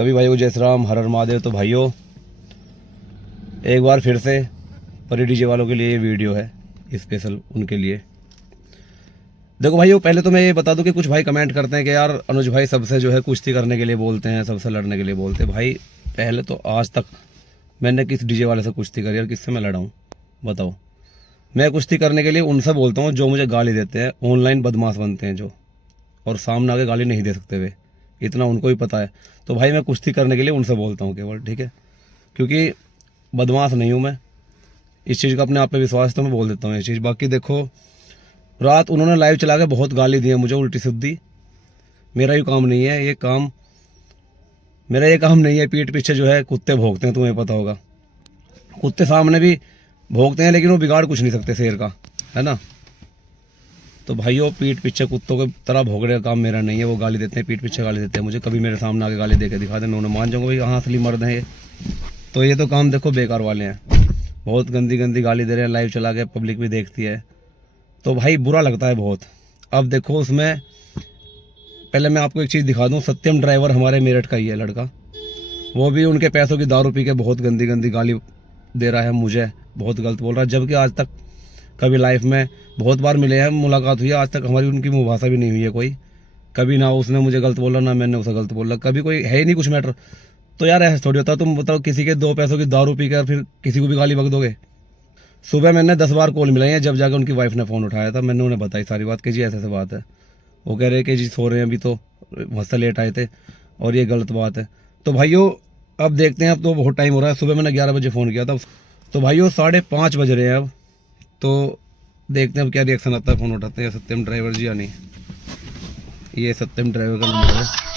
सभी भाइयों को जय श्री राम, हर हर महादेव। तो भाइयों एक बार फिर से परी डीजे वालों के लिए ये वीडियो है, स्पेशल उनके लिए। देखो भाइयों, पहले तो मैं ये बता दूं कि कुछ भाई कमेंट करते हैं कि यार अनुज भाई सबसे जो है कुश्ती करने के लिए बोलते हैं, सबसे लड़ने के लिए बोलते हैं। भाई पहले तो आज तक मैंने किस डीजे वाले से कुश्ती करी और किससे मैं लड़ा हूँ बताओ। मैं कुश्ती करने के लिए उनसे बोलता हूँ जो मुझे गाली देते हैं, ऑनलाइन बदमाश बनते हैं जो, और सामने आके गाली नहीं दे सकते वे, इतना उनको ही पता है। तो भाई मैं कुश्ती करने के लिए उनसे बोलता हूँ केवल, ठीक है, क्योंकि बदमाश नहीं हूँ मैं। इस चीज़ का अपने आप पे विश्वास तो मैं बोल देता हूँ ये चीज़। बाकी देखो, रात उन्होंने लाइव चला के बहुत गाली दी है मुझे उल्टी सीधी। मेरा ही काम नहीं है ये काम, मेरा ये काम नहीं है। पीठ पीछे जो है कुत्ते भौंकते हैं, तुम्हें पता होगा। कुत्ते सामने भी भौंकते हैं लेकिन वो बिगाड़ कुछ नहीं सकते शेर का, है ना। तो भाइयों पीठ पीछे कुत्तों की तरह भोगने का काम मेरा नहीं है। वो गाली देते हैं, पीठ पीछे गाली देते हैं मुझे। कभी मेरे सामने आके गाली दे के दिखा दे, मैं उन्हें मान जाऊंगा भाई हाँ असली मर्द है ये। तो ये तो काम देखो बेकार वाले हैं, बहुत गंदी गंदी गाली दे रहे हैं, लाइव चला के पब्लिक भी देखती है। तो भाई बुरा लगता है बहुत। अब देखो उसमें पहले मैं आपको एक चीज़ दिखा दूँ। सत्यम ड्राइवर हमारे मेरठ का ही है लड़का, वो भी उनके पैसों की दारू पी के बहुत गंदी गंदी गाली दे रहा है मुझे, बहुत गलत बोल रहा है। जबकि आज तक कभी लाइफ में बहुत बार मिले हैं, मुलाकात हुई है, आज तक हमारी उनकी मुभाषा भी नहीं हुई है कोई। कभी ना उसने मुझे गलत बोला ना मैंने उसे गलत बोला, कभी कोई है ही नहीं कुछ मैटर। तो यार ऐसा थोड़ी होता, तुम बताओ किसी के 2 पैसों की दारू पी कर फिर किसी को भी गाली बक दोगे। सुबह मैंने 10 बार कॉल मिलाई है, जब जाकर उनकी वाइफ ने फ़ोन उठाया था मैंने उन्हें बताई सारी बात कि जी ऐसे बात है। वो कह रहे कि जी सो रहे हैं अभी, तो वहाँ से लेट आए थे और ये गलत बात है। तो भाइयों अब देखते हैं, अब तो बहुत टाइम हो रहा है। सुबह मैंने 11 बजे फ़ोन किया था, तो भाइयों 5:30 बज रहे हैं अब। तो देखते हैं अब क्या रिएक्शन आता है। फ़ोन उठाते हैं सत्यम ड्राइवर जी या नहीं। ये सत्यम ड्राइवर का नंबर है।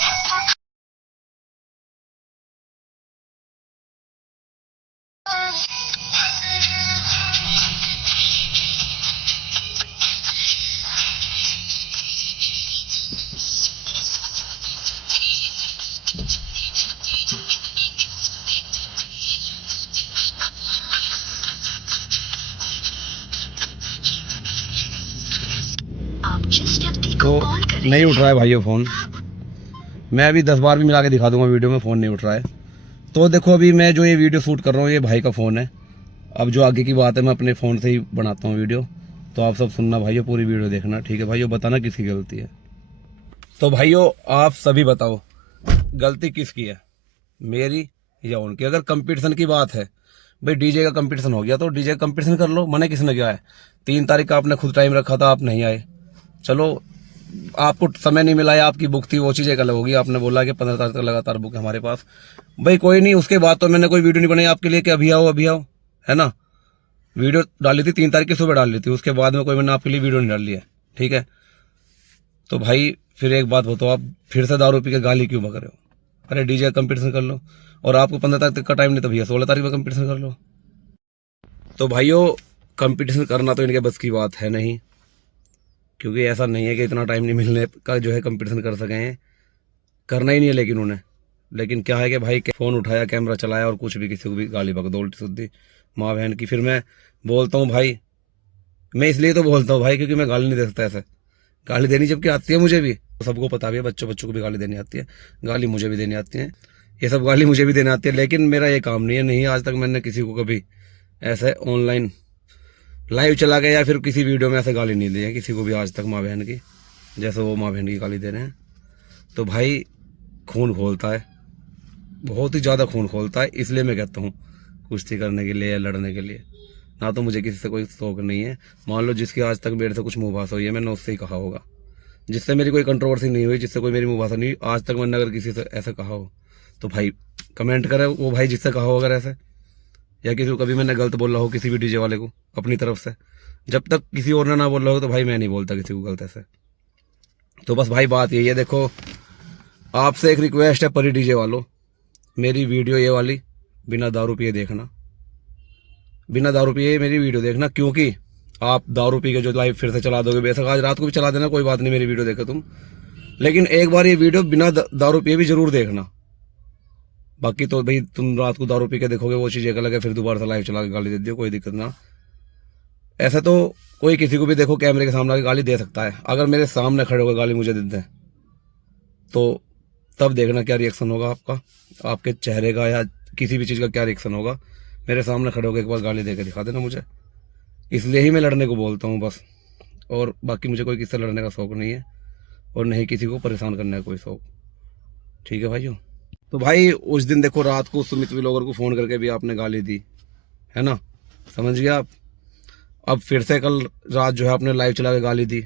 तो नहीं उठ रहा है भाइयों फ़ोन। मैं अभी 10 बार भी मिला के दिखा दूंगा वीडियो में, फ़ोन नहीं उठ रहा है। तो देखो अभी मैं जो ये वीडियो शूट कर रहा हूँ ये भाई का फ़ोन है। अब जो आगे की बात है मैं अपने फ़ोन से ही बनाता हूँ वीडियो। तो आप सब सुनना भाइयों, पूरी वीडियो देखना, ठीक है भाइयों। बताना किसकी गलती है। तो भाइयों आप सभी बताओ गलती किसकी है, मेरी या उनकी। अगर कंपटीशन की बात है, भाई डीजे का कंपटीशन हो गया तो डीजे का कंपटीशन कर लो, मना किसने किया है। 3 तारीख का आपने खुद टाइम रखा था, आप नहीं आए। चलो आपको समय नहीं मिला है, आपकी बुक थी, वो चीज़ एक अलग होगी। आपने बोला कि 15 तारीख तक लगातार बुक है हमारे पास, भाई कोई नहीं। उसके बाद तो मैंने कोई वीडियो नहीं बनाई आपके लिए कि अभी आओ अभी आओ, है ना। वीडियो डाली थी 3 तारीख की सुबह डाल ली थी, उसके बाद में कोई मैंने आपके लिए वीडियो नहीं डाली है, ठीक है। तो भाई फिर एक बात बताओ, आप फिर से दारू पी के गाली क्यों बक रहे हो। अरे डीजे का कंपटीशन कर लो, और आपको 15 तारीख तक का टाइम नहीं तो भैया 16 तारीख में कंपटीशन कर लो। तो भाइयों कंपटीशन करना तो इनके बस की बात है नहीं, क्योंकि ऐसा नहीं है कि इतना टाइम नहीं मिलने का जो है कंपटीशन कर सके हैं, करना ही नहीं है लेकिन उन्हें। लेकिन क्या है कि भाई फ़ोन उठाया, कैमरा चलाया और कुछ भी किसी को भी गाली बक दो उल्टी सीधी माँ बहन की। फिर मैं बोलता हूँ भाई, मैं इसलिए तो बोलता हूँ भाई क्योंकि मैं गाली नहीं दे सकता ऐसे। गाली देनी जबकि आती है मुझे भी, सबको पता भी है, बच्चों को भी गाली देनी आती है, गाली मुझे भी देनी आती है, ये सब गाली मुझे भी देनी आती है। लेकिन मेरा ये काम नहीं है, नहीं आज तक मैंने किसी को कभी ऐसे ऑनलाइन लाइव चला गया या फिर किसी वीडियो में ऐसे गाली नहीं दी है किसी को भी आज तक, माँ बहन की, जैसे वो माँ बहन की गाली दे रहे हैं। तो भाई खून खोलता है, बहुत ही ज़्यादा खून खोलता है। इसलिए मैं कहता हूँ कुश्ती करने के लिए या लड़ने के लिए, ना तो मुझे किसी से कोई शौक नहीं है। मान लो जिसकी आज तक मेरे से कुछ मुँहभाषा हुई है मैंने उससे ही कहा होगा, जिससे मेरी कोई कंट्रोवर्सी नहीं हुई, जिससे कोई मेरी मुँहभाषा नहीं हुई आज तक मैंने अगर किसी से ऐसा कहा हो तो भाई कमेंट करे वो भाई जिससे कहा हो अगर ऐसे, या किसी को कभी मैंने गलत बोला हो किसी भी डीजे वाले को अपनी तरफ से। जब तक किसी और ने ना बोला हो तो भाई मैं नहीं बोलता किसी को गलत ऐसे। तो बस भाई बात यही है। देखो आपसे एक रिक्वेस्ट है परी डीजे वालों, मेरी वीडियो ये वाली बिना दारू पिए देखना, बिना दारू पिए मेरी वीडियो देखना। क्योंकि आप दारू पी के जो लाइव फिर से चला दोगे, बेशक आज रात को भी चला देना कोई बात नहीं, मेरी वीडियो देखो तुम, लेकिन एक बार ये वीडियो बिना दारू पिए भी जरूर देखना। बाकी तो भाई तुम रात को दारू पी के देखोगे वो चीज़ एक अलग है, फिर दोबारा से लाइव चला के गाली दे दियो, कोई दिक्कत ना। ऐसा तो कोई किसी को भी देखो कैमरे के सामने आके गाली दे सकता है, अगर मेरे सामने खड़े होकर गाली मुझे देते हैं तो तब देखना क्या रिएक्शन होगा आपका, आपके चेहरे का या किसी भी चीज़ का क्या रिएक्शन होगा। मेरे सामने खड़े होकर एक बार गाली देकर दिखा देना मुझे, इसलिए ही मैं लड़ने को बोलता हूँ बस। और बाकी मुझे कोई किसी से लड़ने का शौक नहीं है और नहीं किसी को परेशान करने का कोई शौक। ठीक है भाइयों। तो भाई उस दिन देखो रात को सुमित व्लॉगर को फ़ोन करके भी आपने गाली दी है ना, समझ गया आप। अब फिर से कल रात जो है आपने लाइव चला के गाली दी।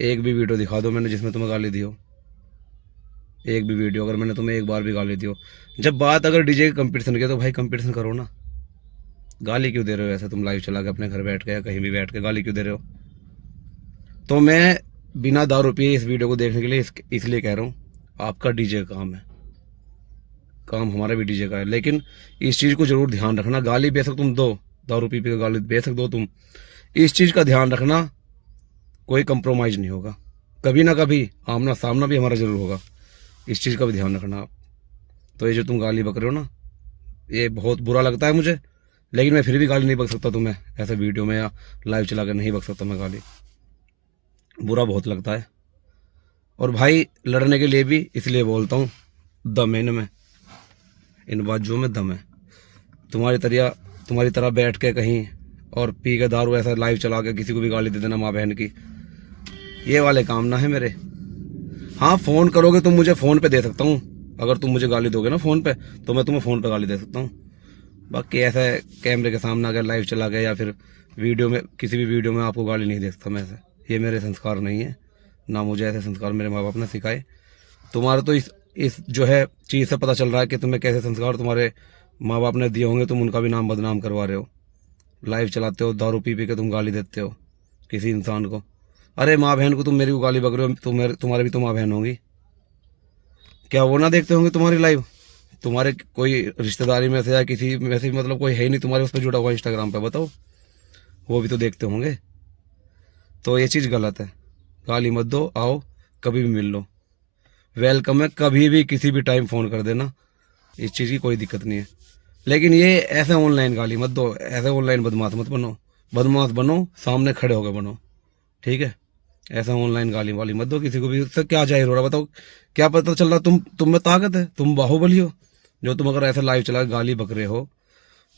एक भी वीडियो दिखा दो मैंने जिसमें तुम्हें गाली दी हो, एक भी वीडियो अगर मैंने तुम्हें एक बार भी गाली दी हो। जब बात अगर डीजे कंपटीशन की तो भाई कंपटीशन करो ना, गाली क्यों दे रहे हो ऐसे तुम लाइव चला के अपने घर बैठ के या कहीं भी बैठ के गाली क्यों दे रहे हो। तो मैं बिना दारू पिए इस वीडियो को देखने के लिए इसलिए कह रहा हूँ, आपका डीजे का काम है, काम हमारा भी डीजे का है, लेकिन इस चीज़ को जरूर ध्यान रखना। गाली बेशक तुम दो, दारू पी के गाली बेशक दो तुम, इस चीज़ का ध्यान रखना, कोई कंप्रोमाइज़ नहीं होगा, कभी ना कभी आमना सामना भी हमारा जरूर होगा, इस चीज़ का भी ध्यान रखना आप। तो ये जो तुम गाली बक रहे हो ना, ये बहुत बुरा लगता है मुझे, लेकिन मैं फिर भी गाली नहीं बक सकता तुम्हें ऐसे वीडियो में या लाइव चला कर नहीं बक सकता मैं गाली, बुरा बहुत लगता है। और भाई लड़ने के लिए भी इसलिए बोलता हूँ, दम है इनमें, इन बाजुओं में दम है। तुम्हारी तरह बैठ के कहीं और पी के दारू ऐसा लाइव चला के किसी को भी गाली दे देना माँ बहन की, ये वाले काम ना है मेरे। हाँ फ़ोन करोगे तुम मुझे फ़ोन पे दे सकता हूँ, अगर तुम मुझे गाली दोगे ना फ़ोन पे तो मैं तुम्हें फ़ोन पे गाली दे सकता हूँ। बाकी ऐसे कैमरे के सामने अगर लाइव चला गया या फिर वीडियो में किसी भी वीडियो में आपको गाली नहीं दे सकता मैं ऐसे, ये मेरे संस्कार नहीं है, ना मुझे ऐसे संस्कार मेरे माँ बाप ने सिखाए। तुम्हारा तो इस जो है चीज़ से पता चल रहा है कि तुम्हें कैसे संस्कार तुम्हारे माँ बाप ने दिए होंगे, तुम उनका भी नाम बदनाम करवा रहे हो, लाइव चलाते हो, दारू पी के तुम गाली देते हो किसी इंसान को। अरे माँ बहन को तुम मेरी को गाली बक रहे हो, तुम्हारे भी तो माँ बहन होंगी, क्या वो ना देखते होंगे तुम्हारी लाइव? तुम्हारे कोई रिश्तेदारी में से या किसी में से मतलब कोई है ही नहीं तुम्हारे उस पर जुड़ा हुआ इंस्टाग्राम पे, बताओ, वो भी तो देखते होंगे। तो ये चीज़ गलत है, गाली मत दो, आओ कभी भी मिल लो, वेलकम है, कभी भी किसी भी टाइम फ़ोन कर देना, इस चीज़ की कोई दिक्कत नहीं है। लेकिन ये ऐसे ऑनलाइन गाली मत दो, ऐसे ऑनलाइन बदमाश मत बनो, बदमाश बनो सामने खड़े होकर बनो, ठीक है। ऐसा ऑनलाइन गाली वाली मत दो किसी को भी, उससे क्या जाहिर हो रहा बताओ, क्या पता चल रहा तुम में ताकत है, तुम बाहुबली हो, जो तुम अगर ऐसे लाइव चला गाली बक रहे हो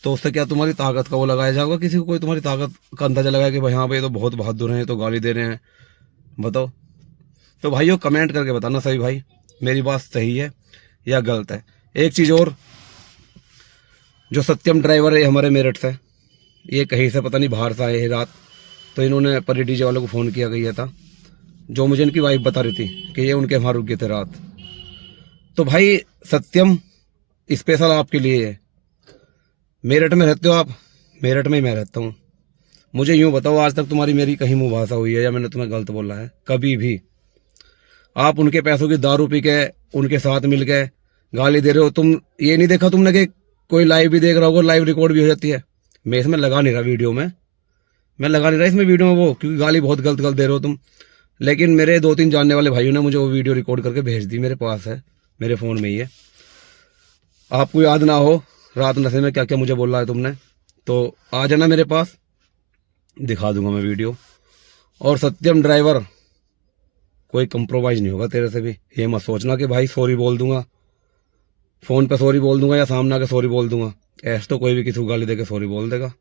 तो उससे क्या तुम्हारी ताकत का वो लगाया जाएगा किसी को, कोई तुम्हारी ताकत का अंदाजा लगाया कि भाई हाँ भाई तो बहुत बहादुर हैं तो गाली दे रहे हैं, बताओ। तो भाइयों कमेंट करके बताना सही भाई मेरी बात सही है या गलत है। एक चीज़ और, जो सत्यम ड्राइवर है हमारे मेरठ से, ये कहीं से पता नहीं बाहर से आए हैं रात, तो इन्होंने परी डीजे वालों को फ़ोन किया गया था, जो मुझे इनकी वाइफ बता रही थी कि ये उनके वहाँ रुक गए थे रात। तो भाई सत्यम स्पेशल आपके लिए है, मेरठ में रहते हो आप, मेरठ में ही मैं रहता हूँ, मुझे यूँ बताओ आज तक तुम्हारी मेरी कहीं मुँह भाषा हुई है या मैंने तुम्हें गलत बोला है? कभी भी। आप उनके पैसों की दारू पी के उनके साथ मिल के गाली दे रहे हो, तुम ये नहीं देखा तुमने कि कोई लाइव भी देख रहा होगा, लाइव रिकॉर्ड भी हो जाती है। मैं इसमें लगा नहीं रहा वीडियो में, मैं लगा नहीं रहा इसमें वीडियो में वो, क्योंकि गाली बहुत गलत गलत दे रहे हो तुम। लेकिन मेरे 2-3 जानने वाले भाइयों ने मुझे वो वीडियो रिकॉर्ड करके भेज दी, मेरे पास है, मेरे फ़ोन में ही है। आपको याद ना हो रात नशे में क्या क्या मुझे बोला है तुमने, तो आ जाना मेरे पास, दिखा दूंगा मैं वीडियो। और सत्यम ड्राइवर कोई कंप्रोमाइज़ नहीं होगा तेरे से भी, ये मत सोचना कि भाई सॉरी बोल दूंगा, फ़ोन पे सॉरी बोल दूंगा या सामने आके सॉरी बोल दूंगा, ऐसे तो कोई भी किसी को गाली देके सॉरी बोल देगा,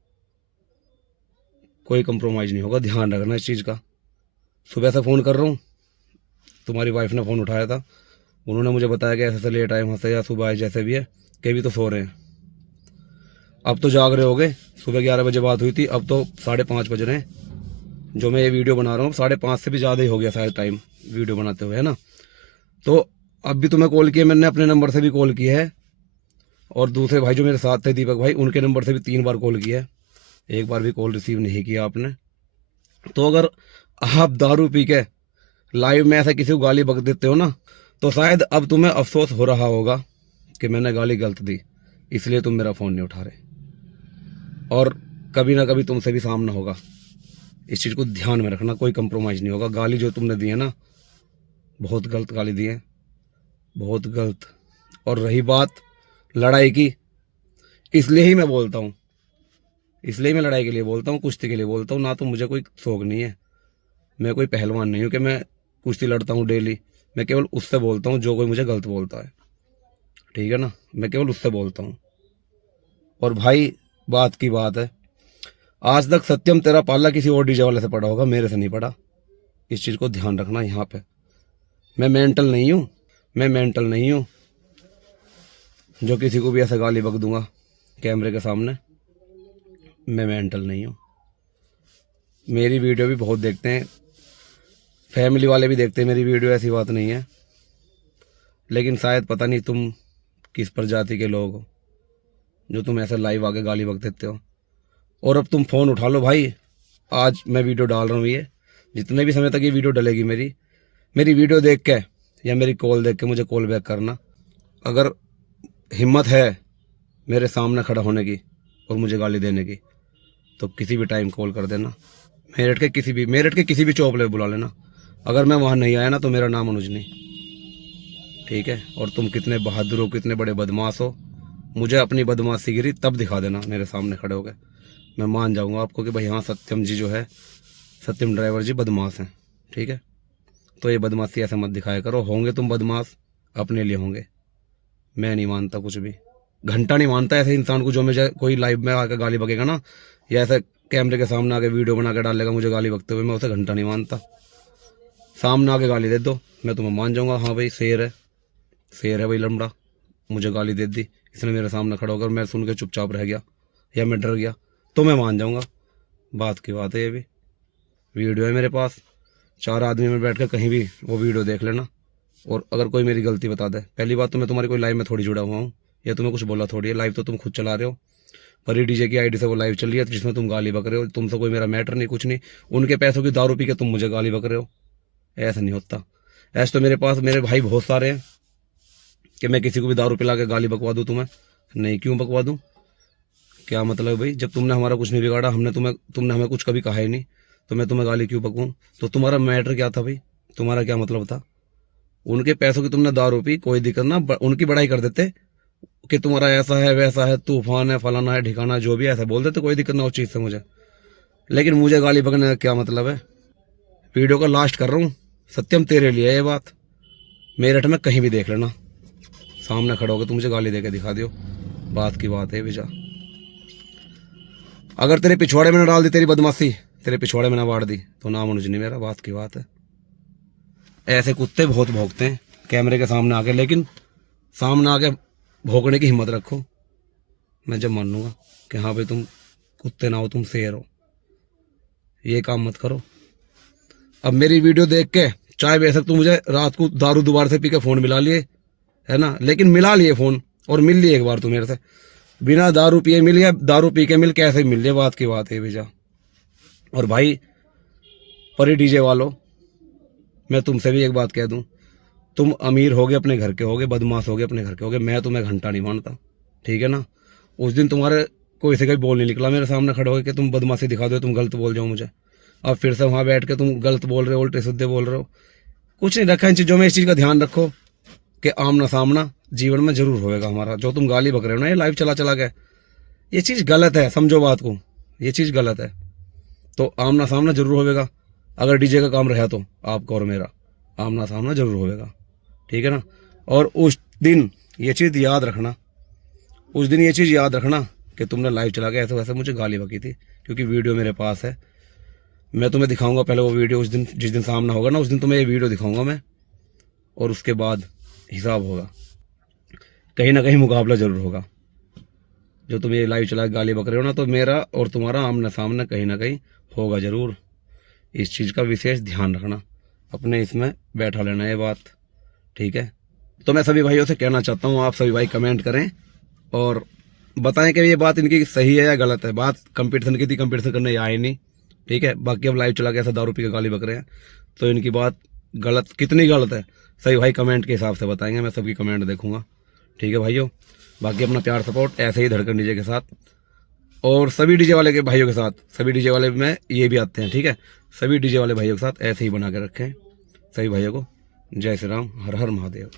कोई कंप्रोमाइज़ नहीं होगा, ध्यान रखना इस चीज़ का। सुबह से फ़ोन कर रहा हूँ, तुम्हारी वाइफ ने फ़ोन उठाया था, उन्होंने मुझे बताया कि ऐसे लेट आए वहाँ से या सुबह आए जैसे भी है, कि भी तो सो रहे हैं। अब तो जाग रहे होगे, सुबह 11 बजे बात हुई थी, अब तो 5:30 बज रहे हैं जो मैं ये वीडियो बना रहा हूँ, 5:30 से भी ज़्यादा ही हो गया शायद टाइम वीडियो बनाते हुए, है ना। तो अब भी तुम्हें कॉल किया मैंने, अपने नंबर से भी कॉल की है, और दूसरे भाई जो मेरे साथ थे दीपक भाई, उनके नंबर से भी 3 बार कॉल किया है, एक बार भी कॉल रिसीव नहीं किया आपने। तो अगर आप दारू पी के लाइव में ऐसा किसी को गाली बक देते हो ना, तो शायद अब तुम्हें अफसोस हो रहा होगा कि मैंने गाली गलत दी, इसलिए तुम मेरा फ़ोन नहीं उठा रहे, और कभी ना कभी तुमसे भी सामना होगा, इस चीज़ को ध्यान में रखना, कोई कंप्रोमाइज़ नहीं होगा। गाली जो तुमने दी है ना, बहुत गलत गाली दी है, बहुत गलत। और रही बात लड़ाई की, इसलिए ही मैं बोलता हूँ, इसलिए मैं लड़ाई के लिए बोलता हूँ, कुश्ती के लिए बोलता हूँ ना, तो मुझे कोई शौक नहीं है, मैं कोई पहलवान नहीं हूँ कि मैं कुश्ती लड़ता हूँ डेली, मैं केवल उससे बोलता हूँ जो कोई मुझे गलत बोलता है, ठीक है ना, मैं केवल उससे बोलता हूँ। और भाई बात की बात है, आज तक सत्यम तेरा पाला किसी और डीजे वाले से पड़ा होगा, मेरे से नहीं पड़ा। इस चीज़ को ध्यान रखना यहाँ पे। मैं मेंटल नहीं हूँ, मैं मेंटल नहीं हूँ जो किसी को भी ऐसा गाली बक दूंगा कैमरे के सामने। मैं मेंटल नहीं हूँ। मेरी वीडियो भी बहुत देखते हैं, फैमिली वाले भी देखते हैं मेरी वीडियो, ऐसी बात नहीं है। लेकिन शायद पता नहीं तुम किस प्रजाति के लोग हो जो तुम ऐसे लाइव आके गाली बक देते हो। और अब तुम फ़ोन उठा लो भाई, आज मैं वीडियो डाल रहा हूँ, ये जितने भी समय तक ये वीडियो डलेगी मेरी वीडियो देख के या मेरी कॉल देख के मुझे कॉल बैक करना। अगर हिम्मत है मेरे सामने खड़ा होने की और मुझे गाली देने की तो किसी भी टाइम कॉल कर देना। मेरठ के किसी भी चौक पे बुला लेना। अगर मैं वहाँ नहीं आया ना तो मेरा नाम अनुज नहीं, ठीक है। और तुम कितने बहादुर हो, कितने बड़े बदमाश हो, मुझे अपनी बदमाशीगिरी तब दिखा देना मेरे सामने खड़े हो गए। मैं मान जाऊँगा आपको कि भाई हाँ सत्यम जी जो है, सत्यम ड्राइवर जी बदमाश हैं, ठीक है। तो ये बदमाशी ऐसे मत दिखाया करो। होंगे तुम बदमाश अपने लिए होंगे, मैं नहीं मानता कुछ भी। घंटा नहीं मानता ऐसे इंसान को जो मुझे कोई लाइव में आकर गाली बकेगा ना, या ऐसे कैमरे के सामने आके वीडियो बना के डालेगा मुझे गाली बकते हुए, मैं उसे घंटा नहीं मानता। सामने आके गाली दे दो, मैं तुम्हें मान जाऊंगा, हाँ भाई शेर है भाई लंबड़ा, मुझे गाली दे दी इसने मेरे सामने खड़ा होकर, मैं सुन के चुपचाप रह गया या मैं डर गया तो मैं मान जाऊंगा। बात की बात है, ये भी वीडियो है मेरे पास, 4 आदमी में बैठ कर कहीं भी वो वीडियो देख लेना। और अगर कोई मेरी गलती बता दे, पहली बात तो मैं तुम्हारी कोई लाइव में थोड़ी जुड़ा हुआ हूँ या तुम्हें कुछ बोला थोड़ी है, लाइव तो तुम खुद चला रहे हो। परी डीजे की आईडी से वो लाइव चल रही है जिसमें तुम गाली बक रहे हो। तुमसे कोई मेरा मैटर नहीं, कुछ नहीं। उनके पैसों की दारू पी के तुम मुझे गाली बक रहे हो, ऐसा नहीं होता। ऐसे तो मेरे पास मेरे भाई बहुत सारे हैं कि मैं किसी को भी दारू पिला के गाली बकवा दूँ तुम्हें, नहीं क्यों बकवा दूँ, क्या मतलब है भाई। जब तुमने हमारा कुछ नहीं बिगाड़ा, तुमने हमें कुछ कभी कहा ही नहीं, तो मैं तुम्हें गाली क्यों बकूँ। तो तुम्हारा मैटर क्या था भाई, तुम्हारा क्या मतलब था। उनके पैसों की तुमने दारू पी, कोई दिक्कत ना, उनकी बड़ाई कर देते कि तुम्हारा ऐसा है वैसा है, तूफान है, फलाना है, ठिकाना, जो भी ऐसा बोल देते, कोई दिक्कत ना उस चीज़ से मुझे। लेकिन मुझे गाली बकने का क्या मतलब है। वीडियो का लास्ट कर रहा हूँ, सत्यम तेरे लिए ये बात, मेरठ में कहीं भी देख लेना, सामने खड़ा होकर तुम मुझे गाली देके दिखा दियो। बात की बात है बेचा। अगर तेरे पिछवाड़े में ना डाल दी तेरी बदमाशी, तेरे पिछवाड़े में ना बांट दी तो नाम अनुज नहीं मेरा। बात की बात है। ऐसे कुत्ते बहुत भौंकते हैं कैमरे के सामने आके, लेकिन सामने आके भौंकने की हिम्मत रखो, मैं जब मान लूंगा कि हाँ भाई तुम कुत्ते ना हो, तुम शेर हो। ये काम मत करो। अब मेरी वीडियो देख के चाहे बेशक तुम मुझे रात को दारू दोबारा से पी के फ़ोन मिला लिए है ना, लेकिन मिला लिए फ़ोन और मिल लिए एक बार तो मेरे से, बिना दारू पिए मिल गया, दारू पी के मिल कैसे मिल जाए। बात की बात है भैया। और भाई परी डीजे वालों, मैं तुमसे भी एक बात कह दूं, तुम अमीर होगे अपने घर के होगे, बदमाश होगे अपने घर के होगे, मैं तुम्हें घंटा नहीं मानता, ठीक है ना। उस दिन तुम्हारे कोई से कोई बोल नहीं निकला मेरे सामने खड़े होकर कि तुम बदमाशी दिखा दो, तुम गलत बोल जाओ मुझे। अब फिर से वहाँ बैठ के तुम गलत बोल रहे हो, उल्टे सीधे बोल रहे हो। कुछ नहीं रखा इन चीज़ों में। इस चीज़ का ध्यान रखो कि आमना सामना जीवन में जरूर होएगा हमारा। जो तुम गाली बक रहे हो ना ये लाइव चला चला के, ये चीज़ गलत है, समझो बात को, ये चीज़ गलत है। तो आमना सामना जरूर होएगा। अगर डीजे का काम रहा तो आपका और मेरा आमना सामना जरूर होएगा, ठीक है ना। और उस दिन ये चीज़ याद रखना, उस दिन ये चीज़ याद रखना कि तुमने लाइव चला के ऐसे वैसे मुझे गाली बकी थी, क्योंकि वीडियो मेरे पास है। मैं तुम्हें दिखाऊंगा पहले वो वीडियो, उस दिन जिस दिन सामना होगा ना उस दिन तुम्हें ये वीडियो दिखाऊंगा मैं, और उसके बाद हिसाब होगा, कहीं ना कहीं मुकाबला जरूर होगा। जो तुम ये लाइव चला के गाली बक रहे हो ना, तो मेरा और तुम्हारा आमना सामना कहीं ना कहीं होगा जरूर। इस चीज़ का विशेष ध्यान रखना, अपने इसमें बैठा लेना ये बात, ठीक है। तो मैं सभी भाइयों से कहना चाहता हूँ, आप सभी भाई कमेंट करें और बताएं कि ये बात इनकी सही है या गलत है। बात कंपटीशन की थी, कंपटीशन करने आए नहीं, ठीक है। बाकी अब लाइव चला के ऐसा दारू पी के गाली बक रहे हैं, तो इनकी बात गलत कितनी गलत है सही भाई कमेंट के हिसाब से बताएंगे, मैं सबकी कमेंट देखूंगा, ठीक है भाइयों। बाकी अपना प्यार सपोर्ट ऐसे ही धड़कन डीजे के साथ और सभी डीजे वाले के भाइयों के साथ, सभी डीजे वाले में ये भी आते हैं, ठीक है। सभी डीजे वाले भाइयों के साथ ऐसे ही बना के रखें। सभी भाइयों को जय श्री राम, हर हर महादेव।